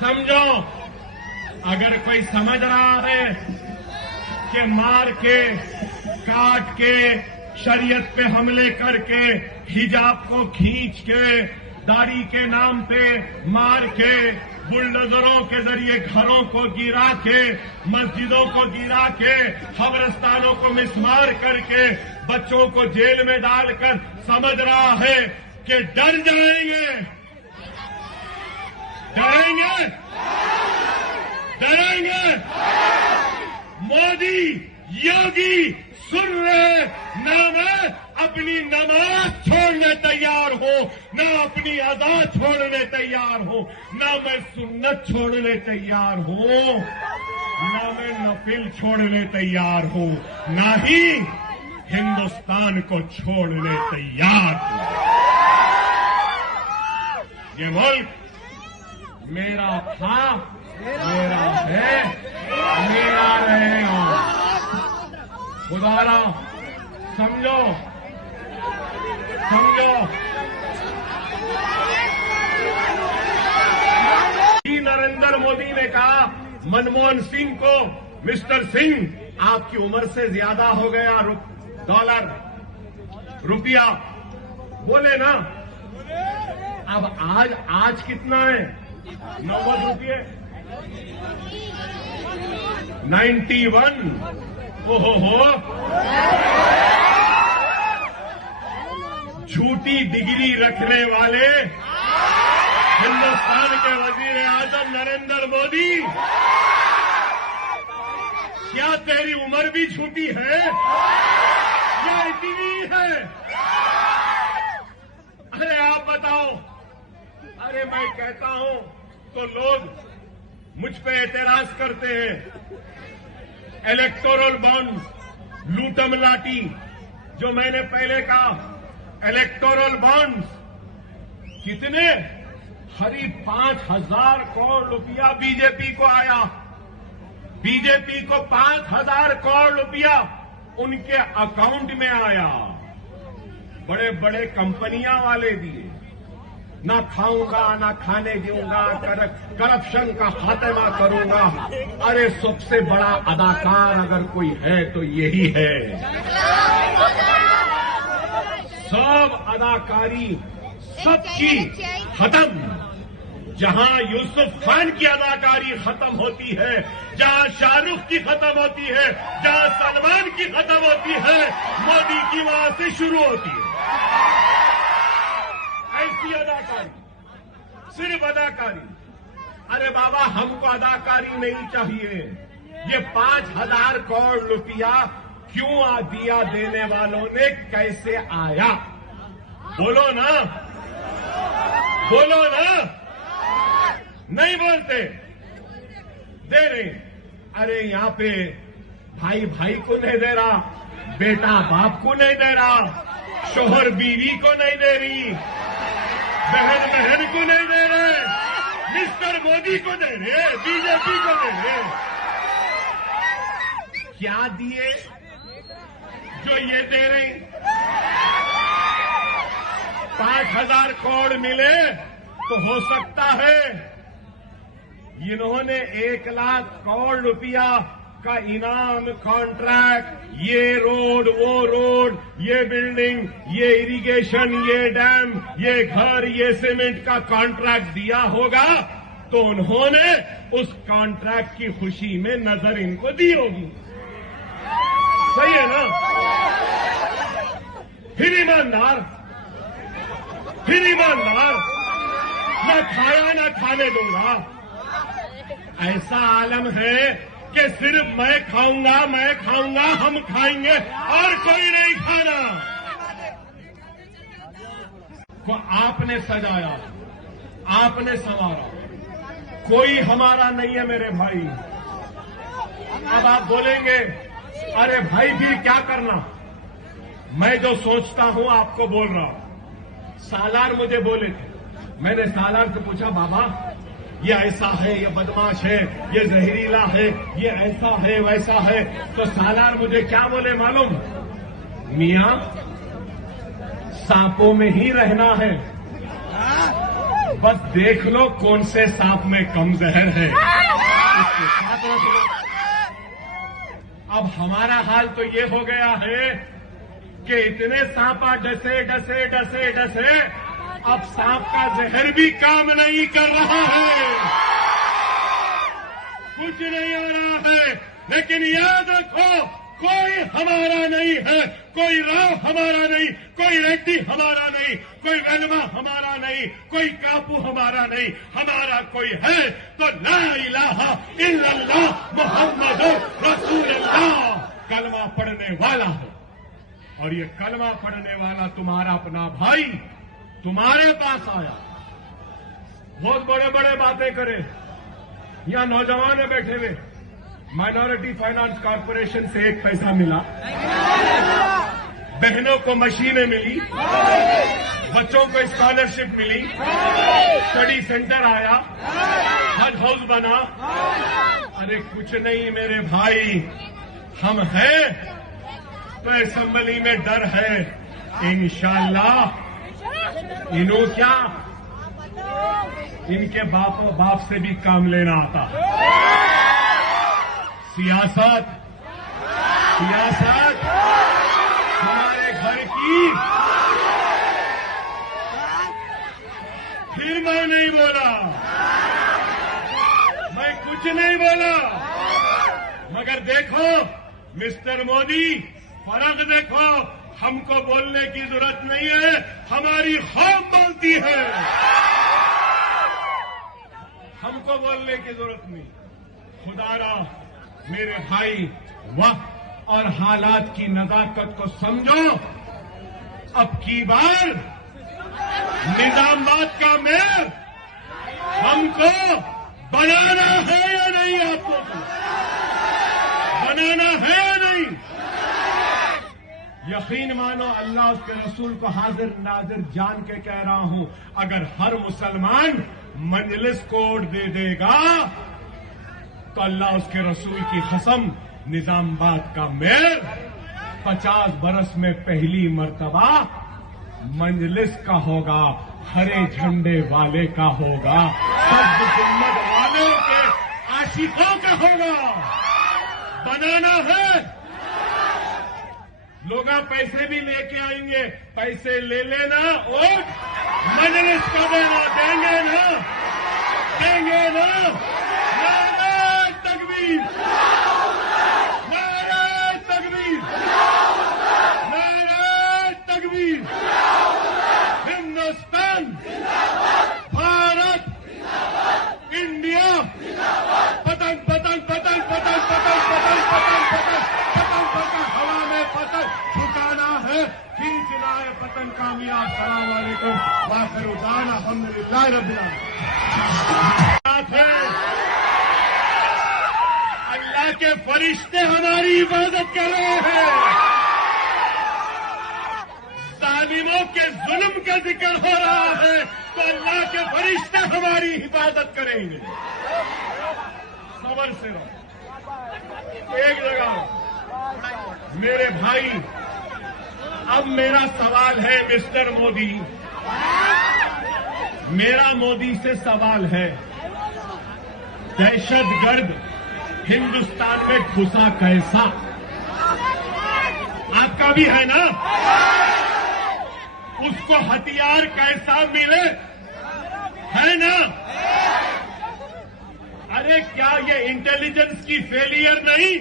समझो, अगर कोई समझ रहा है कि मार के, काट के, शरीयत पे हमले करके, हिजाब को खींच के, दाढ़ी के नाम पे मार के, बुलडोजरों के जरिए घरों को गिरा के, मस्जिदों को गिरा के, कब्रिस्तानों को मिसमार करके, बच्चों को जेल में डालकर समझ रहा है कि डर जाएंगे, डरेंगे, डरेंगे। मोदी, योगी सुन रहे, ना मैं अपनी नमाज छोड़ने तैयार हो, ना अपनी अदा छोड़ने तैयार हो, ना मैं सुन्नत छोड़ने तैयार हूं, ना मैं नफिल छोड़ने तैयार हूं, ना ही हिंदुस्तान को छोड़ने तैयार हूं। ये मुल्क मेरा था, मेरा है, मेरा रहेगा। खुदारा समझो, समझो। नरेंद्र मोदी ने कहा मनमोहन सिंह को, मिस्टर सिंह आपकी उम्र से ज्यादा हो गया डॉलर, रुपया, बोले ना। अब आज कितना है? 90 रुपये, 91। ओहो, झूठी डिग्री रखने वाले हिंदुस्तान के वजीर आजम नरेंद्र मोदी, क्या तेरी उम्र भी झूठी है या इतनी है? अरे आप बताओ। अरे मैं कहता हूं तो लोग मुझ पे एतराज करते हैं। इलेक्टोरल बॉन्ड, लूटम लाटी, जो मैंने पहले कहा, इलेक्टोरल बॉन्ड कितने? करीब 5,000 करोड़ रुपया बीजेपी को आया। बीजेपी को 5,000 करोड़ रुपया उनके अकाउंट में आया। बड़े बड़े कंपनियां वाले दिए। ना खाऊंगा, ना खाने दूंगा, करप्शन का खात्मा करूंगा। अरे सबसे बड़ा अदाकार अगर कोई है तो यही है। सब अदाकारी सबकी खत्म। जहां यूसुफ खान की अदाकारी खत्म होती है, जहां शाहरुख की खत्म होती है, जहां सलमान की खत्म होती है, मोदी की वहां से शुरू होती है। ऐसी अदाकारी, सिर्फ अदाकारी। अरे बाबा, हमको अदाकारी नहीं चाहिए। ये 5,000 करोड़ रुपया क्यों दिया देने वालों ने कैसे आया? बोलो ना, बोलो ना। नहीं बोलते, दे रहे। अरे यहां पे भाई भाई को नहीं दे रहा, बेटा बाप को नहीं दे रहा, शोहर बीवी को नहीं दे रही, बहन बहन को नहीं दे रहे, मिस्टर मोदी को दे रहे, बीजेपी को दे रहे। क्या दिए जो ये दे रही? 5,000 करोड़ मिले तो हो सकता है इन्होंने 1 लाख करोड़ रुपया का इनाम, कॉन्ट्रैक्ट, ये रोड, वो रोड, ये बिल्डिंग, ये इरिगेशन, ये डैम, ये घर, ये सीमेंट का कॉन्ट्रैक्ट दिया होगा तो उन्होंने उस कॉन्ट्रैक्ट की खुशी में नजर इनको दी होगी। सही है ना? फिर ईमानदार, फिर ईमानदार, ना खाया ना खाने दूंगा। ऐसा आलम है कि सिर्फ मैं खाऊंगा, हम खाएंगे और कोई नहीं खाना। को आपने सजाया, आपने संवारा, कोई हमारा नहीं है मेरे भाई। अब आप बोलेंगे अरे भाई फिर क्या करना? मैं जो सोचता हूं आपको बोल रहा हूं। सालार मुझे बोले थे, मैंने सालार से पूछा बाबा ये ऐसा है, ये बदमाश है, ये जहरीला है, ये ऐसा है, वैसा है। तो सालार मुझे क्या बोले मालूम? मियां सांपों में ही रहना है, बस देख लो कौन से सांप में कम जहर है, उसके साथ रख लो। अब हमारा हाल तो ये हो गया है कि इतने सांपा डसे डसे डसे डसे अब सांप का जहर भी काम नहीं कर रहा है, कुछ नहीं हो रहा है। लेकिन याद रखो, कोई हमारा नहीं है, कोई राव हमारा नहीं, कोई रेड्डी हमारा नहीं, कोई वेलमा हमारा नहीं, कोई कापू हमारा नहीं, हमारा कोई है तो ला इलाहा इल्लल्लाह मुहम्मद रसूलुल्लाह कलमा पढ़ने वाला है। और ये कलमा पढ़ने वाला तुम्हारा अपना भाई तुम्हारे पास आया, बहुत बड़े बड़े बातें करे। यहां नौजवान है बैठे हुए, माइनॉरिटी फाइनेंस कॉर्पोरेशन से 1 पैसा मिला, बहनों को मशीनें मिली, बच्चों को स्कॉलरशिप मिली, स्टडी सेंटर आया, हज हाउस बना। अरे कुछ नहीं मेरे भाई, हम हैं तो असेंबली में डर है, इंशाअल्लाह। इन्हों क्या, इनके बाप से भी काम लेना आता है। सियासत हमारे घर की। फिर मैं नहीं बोला, मैं कुछ नहीं बोला, मगर देखो मिस्टर मोदी, फर्क देखो, हमको बोलने की जरूरत नहीं है, हमारी कौम बोलती है, हमको बोलने की जरूरत नहीं। खुदारा मेरे भाई, वक्त और हालात की नजाकत को समझो। अब की बार निजामाबाद का मेयर हमको बनाना है या नहीं, आपको बनाना है या नहीं? यकीन मानो, अल्लाह उसके रसूल को हाजिर नाजिर जान के कह रहा हूं, अगर हर मुसलमान मजलिस कोड दे देगा तो अल्लाह उसके रसूल की कसम, निजामाबाद का मेयर 50 बरस में पहली मर्तबा मजलिस का होगा, हरे झंडे वाले का होगा, सब जुम्मत वालों के आशिकों का होगा। बनाना है, लोग पैसे भी लेके आएंगे, पैसे ले लेना और मजलिस का देना, देंगे ना, देंगे ना। नारे तकबीर, नारे तकबीर, नारे तकबीर। हिंदुस्तान, भारत, इंडिया, पतंग पतंग पतंग पतंग पतंग पतंग पतंग पतंग पतंग पतंग, हवा में पतंग झुकाना है, खींचना है पतंग कामयाब। अस्सलाम वालेकुम वाखिर दाना अल्हम्दुलिल्लाह रब्बिल आलमीन। अल्लाह के फरिश्ते हमारी हिफाजत कर रहे हैं, जालिमों के जुल्म का जिक्र हो रहा है तो अल्लाह के फरिश्ते हमारी हिफाजत करेंगे। सबर से रहो, एक जगह मेरे भाई। अब मेरा सवाल है मिस्टर मोदी, मेरा मोदी से सवाल है, दहशतगर्द हिंदुस्तान में घुसा कैसा? आपका भी है ना? उसको हथियार कैसा मिले, है ना? अरे क्या ये इंटेलिजेंस की फेलियर नहीं?